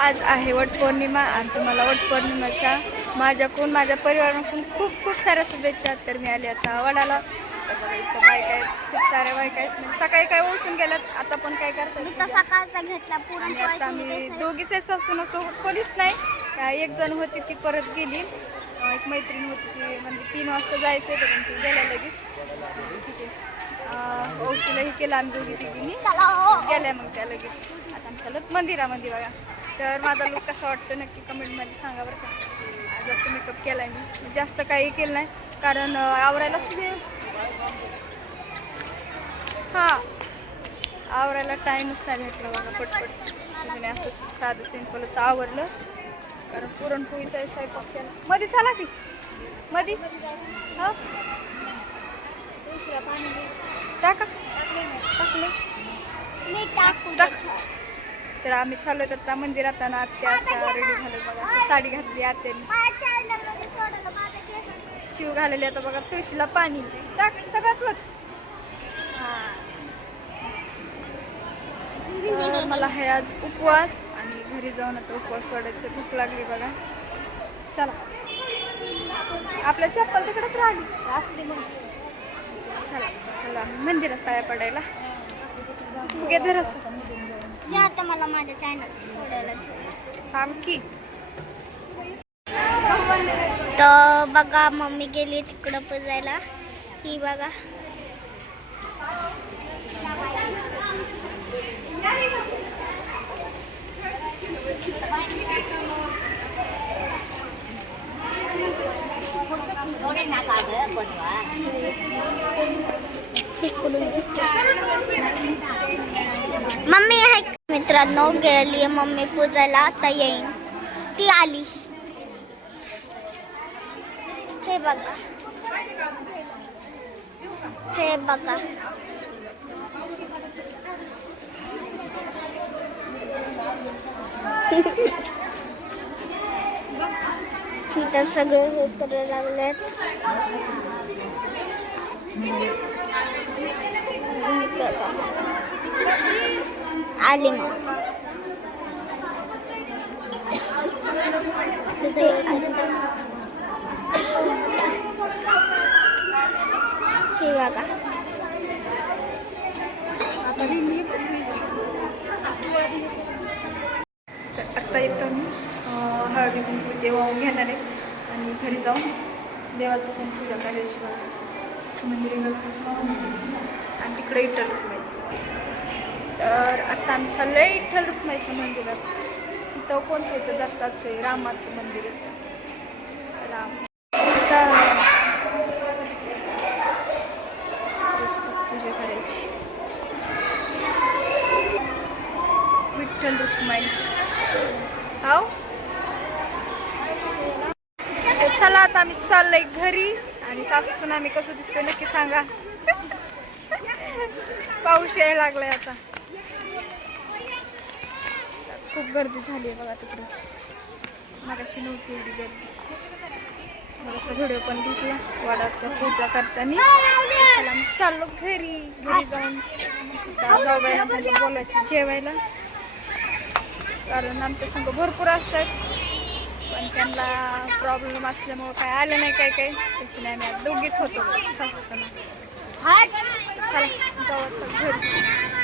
आज आहे वटपौर्णिमा आणि तुम्हाला वटपौर्णिमेच्या माझ्याकडून माझ्या परिवाराकडून खूप खूप साऱ्या शुभेच्छा तर मिळाली आता वडाला. इथं बायका आहेत, खूप साऱ्या बायका आहेत म्हणजे सकाळी काय ओसून गेल्यात आता पण काय करतात सकाळचा घेतला आणि आता आम्ही दोघीच सासून सोबत कोणीच नाही. एक जण होती ती परत गेली, एक मैत्रीण होती ती म्हणजे 3 वाजता जायचं पण ती गेल्या लगेच. ठीक आहे ओसूला हे केलं आम्ही दोघी तिघींनी गेल्या मग त्या लगेच. आता आम्ही चालत मंदिरामध्ये बघा. तर माझा लुक कसा वाटतो नक्की कमेंटमध्ये सांगा बरं का. जसं मेकअप केला आहे मी जास्त काही केलं नाही कारण आवरायलाच वेळ आवरायला टाईमच नाही भेटला बघा पटपट. तुम्ही असं साधं सिंपलच आवरलं कारण पुरणपोळीचा आहे स्वयंपाक केला. मध्ये चला की मध्ये टाका टाकले टाक. तर आम्ही चाललो तर त्या मंदिरात आणि आत्या अशा रेडी झालं बघा. साडी घातली आत्याने, चिव घालेली आता बघा. तुळशीला पाणी टाक सगळंच होत. मला आहे आज उपवास आणि घरी जाऊन आता उपवास सोडायचं. भूक लागली बघा. चला आपल्या चप्पल तिकडेच राहिली असली मग. चला चला मंदिरात पाया पडायला. घे आता मला माझ्या चॅनल सोडायला थांब की. तर बघा मम्मी गेली तिकडं पुजायला. ही बघा मम्मी आहे मित्रांनो. गेली मम्मी पूजायला आता येईन. ती आली. हे बघा हे बघा इथं सगळे हे करायला लागलेत. आली मग बघा आता इथं मी हळदी कुंकू ते वाहून घेणार आहे आणि घरी जाऊन देवाचं पण पूजा करायची बघा. मंदिर आणि तिकडे विठ्ठल रुक्माई. तर आता आम्ही चाललोय विठ्ठल रुक्माईच्या मंदिरात. इथं कोणतं इथं दत्ताचं आहे, रामाचं मंदिर आहे. राम पूजा करायची विठ्ठल रुक्माई. हाव चला आता आम्ही चाललोय घरी. आणि सासू सुना आम्ही कसं दिसतोय नक्की सांगा. पाऊस यायला लागलाय आता. खूप गर्दी झाली आहे बघा तिकडे. मगाशी नव्हती एवढी गर्दी. थोडासा व्हिडिओ पण घेतला वडाच्या पूजा करताना. चला मग चाललो घरी. घरी जाऊन जाऊबाईला म्हणजे बोलायचं जेवायला कारण आमच्या संघ भरपूर असतात पण त्यांना प्रॉब्लेम असल्यामुळं काय आलं नाही काय काय तशी नाही. आम्ही दोघीच होतो सासूसुना. चला जाऊ आता घरी.